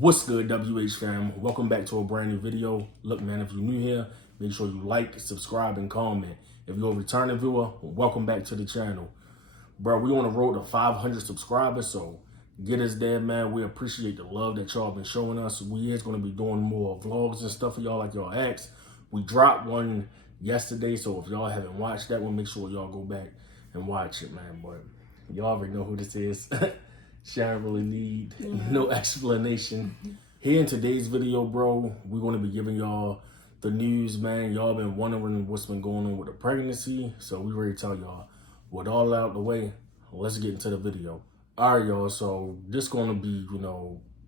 What's good, Whfam? Welcome back to a brand new video. Look, man, if you're new here, make sure you like, subscribe, and comment. If you're a returning viewer, welcome back to the channel. Bro, we on the road to 500 subscribers, so get us there, man. We appreciate the love that y'all been showing us. We is going to be doing more vlogs and stuff for y'all like y'all asked. We dropped one yesterday, so if y'all haven't watched that one, make sure y'all go back and watch it, man. But y'all already know who this is. Sharon really need no explanation. Here in today's video, bro, we're going to be giving y'all the news, man. Y'all been wondering what's been going on with the pregnancy, so we ready to tell y'all. With all out the way, let's get into the video. All right, y'all, so this going to be,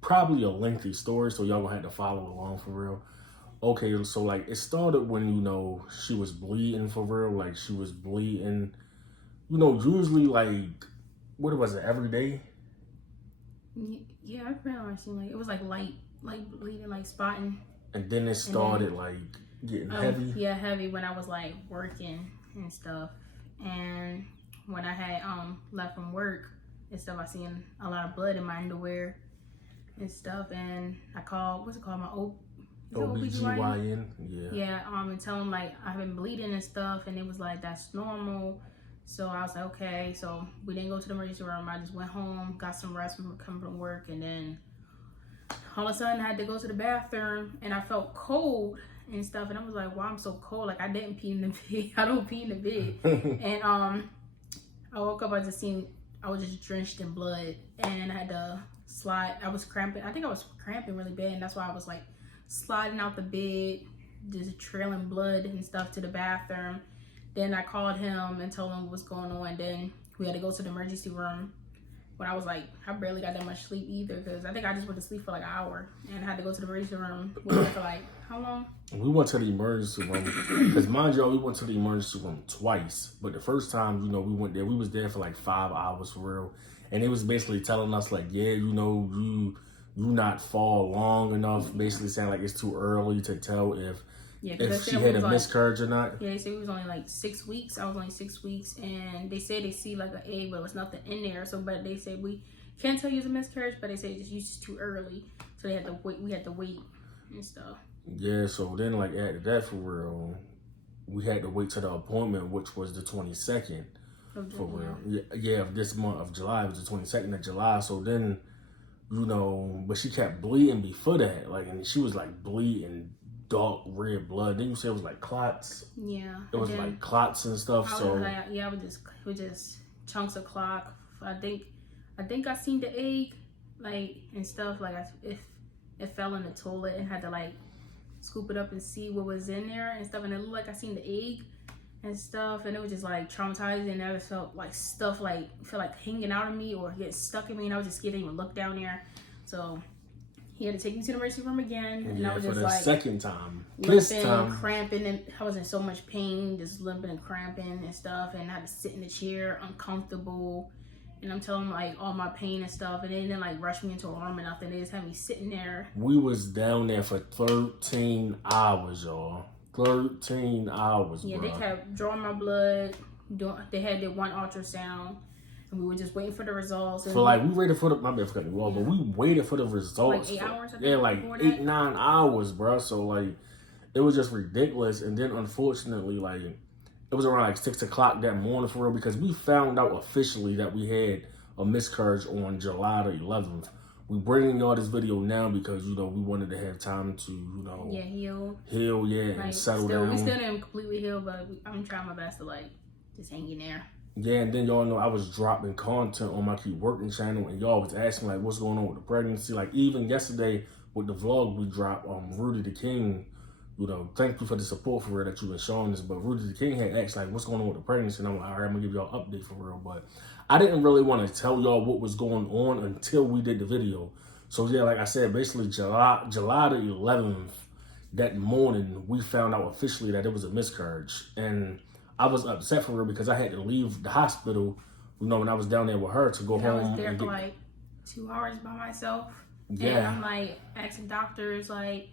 probably a lengthy story, so y'all going to have to follow along for real. Okay, so, like, it started when, she was bleeding for real. Like, she was bleeding, usually, like, what was it, every day? Yeah, I pretty much seen like it was like light bleeding, like spotting. And then it started like getting heavy. Yeah, heavy when I was like working and stuff. And when I had left from work and stuff, I seen a lot of blood in my underwear and stuff. And I called my OBGYN. Yeah, and tell them like I've been bleeding and stuff, and it was like that's normal. So I was like, okay. So we didn't go to the emergency room. I just went home, got some rest from coming from work, and then all of a sudden I had to go to the bathroom, and I felt cold and stuff. And I was like, why I'm so cold? Like I didn't pee in the bed. I don't pee in the bed. And I woke up. I was just drenched in blood, and I had to slide. I was cramping. I think I was cramping really bad, and that's why I was like sliding out the bed, just trailing blood and stuff to the bathroom. Then I called him and told him what was going on. Then we had to go to the emergency room. When I was like, I barely got that much sleep either, because I think I just went to sleep for like an hour, and I had to go to the emergency room. We went for like, how long? We went to the emergency room, because mind you, we went to the emergency room twice. But the first time, we went there, we was there for like 5 hours for real. And it was basically telling us like, yeah, you not fall long enough, basically saying like it's too early to tell if she had a miscarriage or not. Yeah, they said it was only like 6 weeks. I was only 6 weeks, and they said they see like an egg, but there was nothing in there. So, but they said we can't tell you it's a miscarriage, but they said it's just too early. So they had to wait. We had to wait and stuff. Yeah. So then, like after that, for real, we had to wait to the appointment, which was the 22nd. For real. Yeah, of this month of July. It was the 22nd of July. So then, but she kept bleeding before that, like, and she was like bleeding dark red blood. Then you said it was like clots. Yeah. It was like clots and stuff. It was just chunks of clot. I think I seen the egg, like, and stuff. Like it fell in the toilet and had to like scoop it up and see what was in there and stuff. And it looked like I seen the egg and stuff. And it was just like traumatizing. And I just felt like stuff like hanging out of me or get stuck in me. And I was just scared to even look down there. So he had to take me to the emergency room again, and I was just like second time. This time, cramping, and I was in so much pain, just limping and cramping and stuff, and I had to sit in the chair, uncomfortable. And I'm telling them like all my pain and stuff, and they didn't like rush me into a room or nothing. They just had me sitting there. We was down there for 13 hours, y'all. 13 hours. Yeah, bro. They kept drawing my blood. They had their one ultrasound. And we were just waiting for the results. And we waited for the, my bad for cutting you off, but we waited for the results. Like 8 hours? Yeah, like 8, 9 hours, bro. So, like, it was just ridiculous. And then, unfortunately, like, it was around like 6 o'clock that morning for real, because we found out officially that we had a miscarriage on July the 11th. We bringing y'all this video now because, we wanted to have time to, heal. Heal, and settle down. We still didn't completely heal, but I'm trying my best to, like, just hang in there. Yeah, and then y'all know I was dropping content on my Keep Working channel, and y'all was asking like what's going on with the pregnancy. Like even yesterday with the vlog we dropped, Rudy the King, thank you for the support for real that you've been showing us. But Rudy the King had asked like what's going on with the pregnancy, and I'm like, all right, I'm gonna give y'all an update for real. But I didn't really want to tell y'all what was going on until we did the video. So yeah, like I said, basically July the 11th, that morning we found out officially that it was a miscarriage. And I was upset for her because I had to leave the hospital, when I was down there with her to go home. I was there for like 2 hours by myself. Yeah. And I'm like asking doctors like,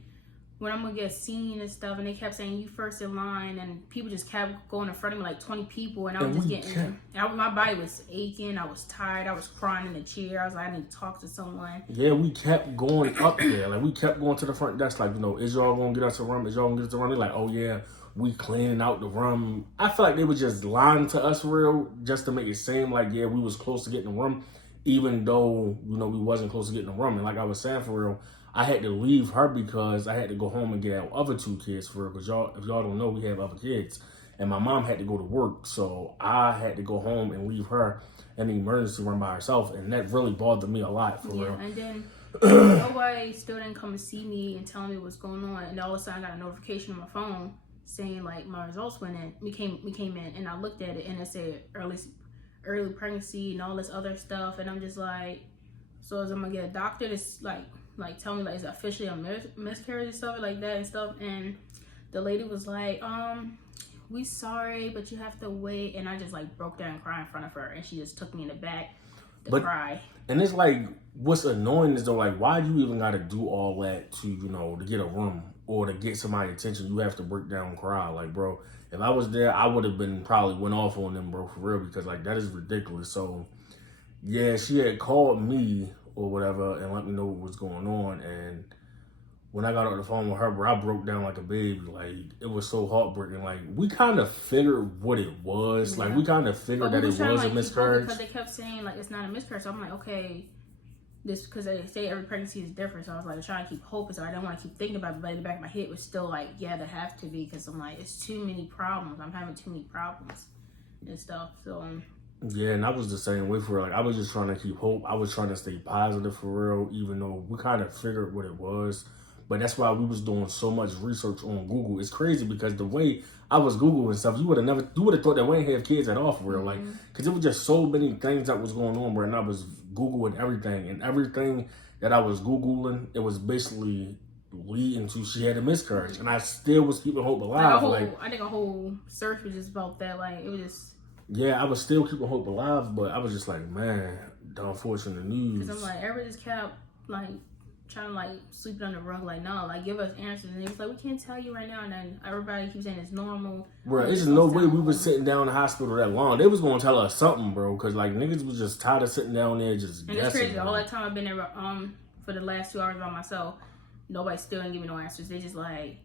when I'm gonna get seen and stuff, and they kept saying you first in line, and people just kept going in front of me like 20 people, and I was just getting, my body was aching, I was tired, I was crying in the chair, I was like, I need to talk to someone. Yeah, we kept going up there, like we kept going to the front desk, like, you know, is y'all gonna get us a room? Is y'all gonna get us a room? They're like, oh yeah, we cleaning out the room. I feel like they were just lying to us for real, just to make it seem like, yeah, we was close to getting the room, even though, you know, we wasn't close to getting the room. And like I was saying, for real, I had to leave her because I had to go home and get our other 2 kids for real. Because if y'all don't know, we have other kids. And my mom had to go to work. So I had to go home and leave her in the emergency room by herself. And that really bothered me a lot, for real. And then nobody still didn't come to see me and tell me what's going on. And all of a sudden I got a notification on my phone saying like my results went in. We came in, and I looked at it, and it said early pregnancy and all this other stuff. And I'm just like, so is I'm gonna get a doctor that's like tell me like it's officially a miscarriage and stuff like that and stuff. And the lady was like, we sorry, but you have to wait. And I just like broke down and cried in front of her, and she just took me in the back to cry. And it's like, what's annoying is though, like, why do you even gotta do all that to, you know, to get a room or to get somebody's attention? You have to break down and cry. Like, bro, if I was there, I would have been probably went off on them, bro, for real, because like that is ridiculous. So yeah, she had called me or whatever and let me know what was going on. And when I got on the phone with her, bro, I broke down like a baby. Like, it was so heartbreaking. Like, we kind of figured what it was. Yeah. Like, we kind of figured that it was a miscarriage. Because they kept saying, like, it's not a miscarriage. So I'm like, okay, this, because they say every pregnancy is different. So I was like, trying to keep hope. So I didn't want to keep thinking about it. But in the back of my head was still like, yeah, they have to be. Because I'm like, it's too many problems. I'm having too many problems and stuff. So, yeah, and I was the same way for her. Like, I was just trying to keep hope. I was trying to stay positive for real, even though we kind of figured what it was. But that's why we was doing so much research on Google. It's crazy because the way I was Googling stuff, you would have thought that we didn't have kids at all for real. Like, because it was just so many things that was going on, bro. And I was Googling everything. And everything that I was Googling, it was basically leading to she had a miscarriage. And I still was keeping hope alive. I think a whole search was just about that. Like, it was just... Yeah, I was still keeping hope alive, but I was just like, man, the unfortunate news. Because I'm like, everybody just kept, like, trying to, like, sweep it under the rug. Like, no, like, give us answers. And they was like, we can't tell you right now. And then everybody keeps saying it's normal. Bro, there's no way we was sitting down in the hospital that long. They was going to tell us something, bro. Because, like, niggas was just tired of sitting down there just guessing. And it's crazy. All that time I've been there for the last 2 hours by myself, nobody still didn't give me no answers. They just, like,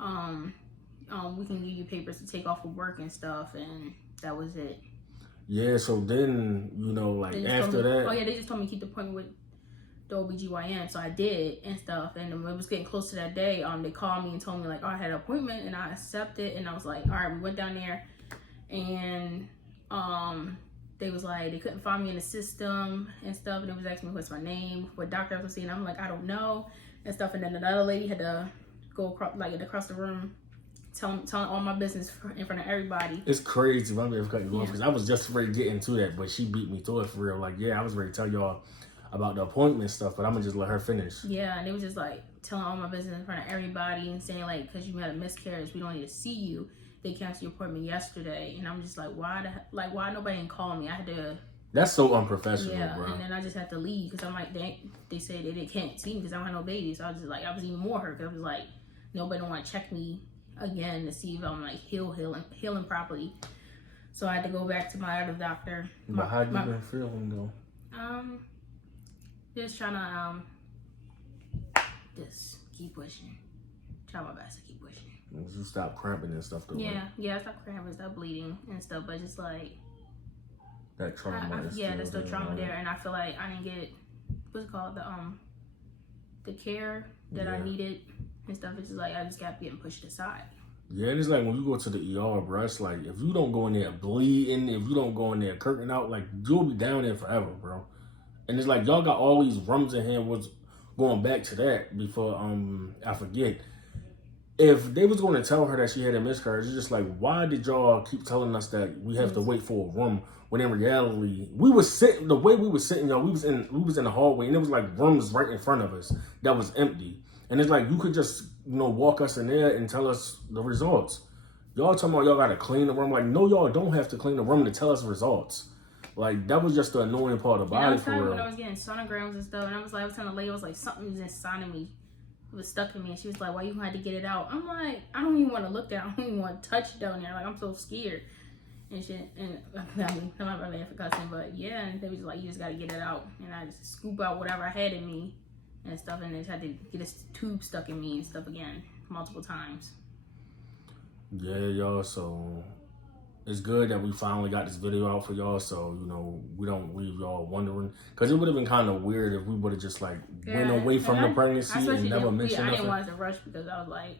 we can give you papers to take off of work and stuff. And that was it. Yeah, so then, you know, like, after that... Oh, yeah, they just told me to keep the appointment with the OBGYN, so I did and stuff. And when it was getting close to that day, they called me and told me, like, oh, I had an appointment, and I accepted. And I was like, all right, we went down there, and they was like, they couldn't find me in the system and stuff. And they was asking me what's my name, what doctor I was seeing. I'm like, I don't know and stuff. And then another lady had to go across the room, telling all my business in front of everybody. It's crazy. My bad for cutting you off because I was just ready to get into that, but she beat me to it for real. Like, yeah, I was ready to tell y'all about the appointment stuff, but I'm gonna just let her finish. Yeah, and it was just like telling all my business in front of everybody and saying like, because you had a miscarriage, we don't need to see you. They canceled your appointment yesterday, and I'm just like, why nobody didn't call me? I had to. That's so unprofessional, bro. And then I just had to leave because I'm like, they say they can't see me because I don't have no baby. So I was just like, I was even more hurt because I was like, nobody don't want to check me again to see if I'm like healing properly. So I had to go back to my other doctor. But how you been feeling though? Just trying to just keep pushing. Try my best to keep pushing. You stop cramping and stuff though. Yeah, I stopped cramping, stop bleeding and stuff, but just like that trauma. There's still trauma there, and I feel like I didn't get what's it called, the care that I needed and stuff. It's just like I just kept getting pushed aside. Yeah, and it's like when you go to the ER, bro, it's like if you don't go in there bleeding, if you don't go in there curtain out, like you'll be down there forever, bro. And it's like y'all got all these rums in here. Was going back to that before I forget. If they was going to tell her that she had a miscarriage, it's just like, why did y'all keep telling us that we have to wait for a room when in reality we was sitting the way we was sitting, y'all, we was in the hallway and it was like rooms right in front of us that was empty. And it's like you could just, walk us in there and tell us the results. Y'all talking about y'all gotta clean the room. Like, no, y'all don't have to clean the room to tell us results. Like, that was just the annoying part about it for real. When I was getting sonograms and stuff, and I was telling the lady, I was like, something's inside of me. it was stuck in me. And she was like, why you had to get it out? I'm like, I don't even want to look at it. I don't even want to touch it down there. Like, I'm so scared and shit. And I mean, I'm not really for cussing, but yeah. And they was like, you just got to get it out. And I just scoop out whatever I had in me and stuff. And just had to get this tube stuck in me and stuff again multiple times. Yeah, y'all. So it's good that we finally got this video out for y'all, so you know we don't leave y'all wondering, because it would have been kind of weird if we would have just like went away from the pregnancy and never mentioned I nothing. didn't want to rush because I was like,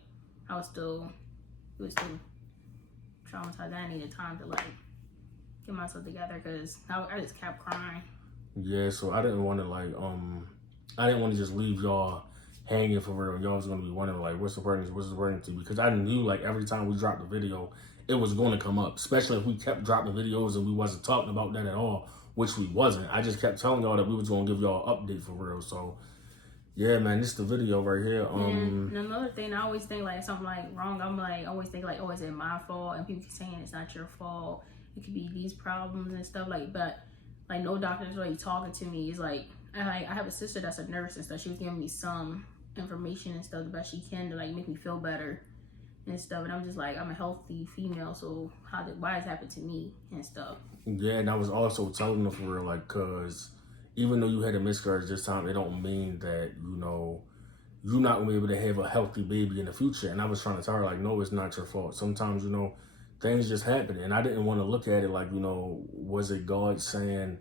it was still traumatized. I needed time to like get myself together because I just kept crying. Yeah, so I didn't want to like I didn't want to just leave y'all hanging for real. Y'all was gonna be wondering like, what's the pregnancy? Because I knew like every time we dropped a video, it was going to come up, especially if we kept dropping videos and we wasn't talking about that at all, which we wasn't. I just kept telling y'all that we was going to give y'all an update for real. So, yeah, man, this is the video right here. And another thing, I always think like something like wrong. I'm like, always think like, oh, is it my fault? And people keep saying it's not your fault. It could be these problems and stuff like. But like, no doctor's really talking to me. It's like I have a sister that's a nurse and stuff. She was giving me some information and stuff the best she can to like make me feel better and stuff, and I'm just like, I'm a healthy female, so why has it happened to me and stuff? Yeah, and I was also telling them for real, like, cause even though you had a miscarriage this time, it don't mean that, you know, you're not gonna be able to have a healthy baby in the future. And I was trying to tell her, like, no, it's not your fault. Sometimes, you know, things just happen, and I didn't want to look at it like, you know, was it God saying,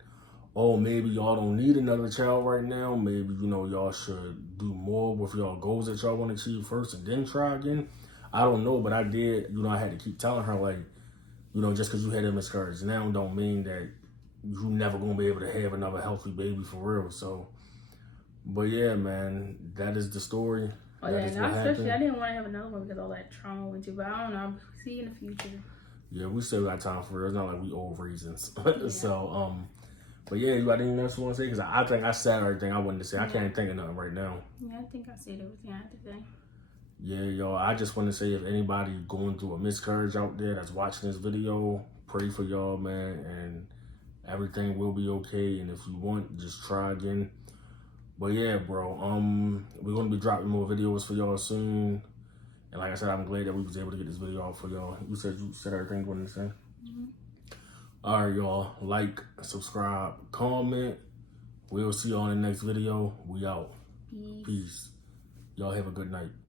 oh, maybe y'all don't need another child right now, maybe, you know, y'all should do more with y'all goals that y'all want to achieve first and then try again. I don't know, but I did, you know, I had to keep telling her, like, you know, just because you had a miscarriage now don't mean that you never going to be able to have another healthy baby for real. So, but yeah, man, that is the story. Oh, yeah, and especially, I didn't want to have another one because all that trauma went through, but I don't know, I'll see in the future. Yeah, we still got time for it. It's not like we old reasons. Yeah. So, but yeah, you got anything else you want to say? Because I think I said everything I wanted to say. I can't think of nothing right now. Yeah, I think I said everything I had to say. Yeah, y'all, I just want to say if anybody going through a miscarriage out there that's watching this video, pray for y'all, man, and everything will be okay. And if you want, just try again. But yeah, bro, we're going to be dropping more videos for y'all soon. And like I said, I'm glad that we was able to get this video out for y'all. You said everything you wanted to say? Mm-hmm. All right, y'all, like, subscribe, comment. We'll see you on the next video. We out. Peace. Y'all have a good night.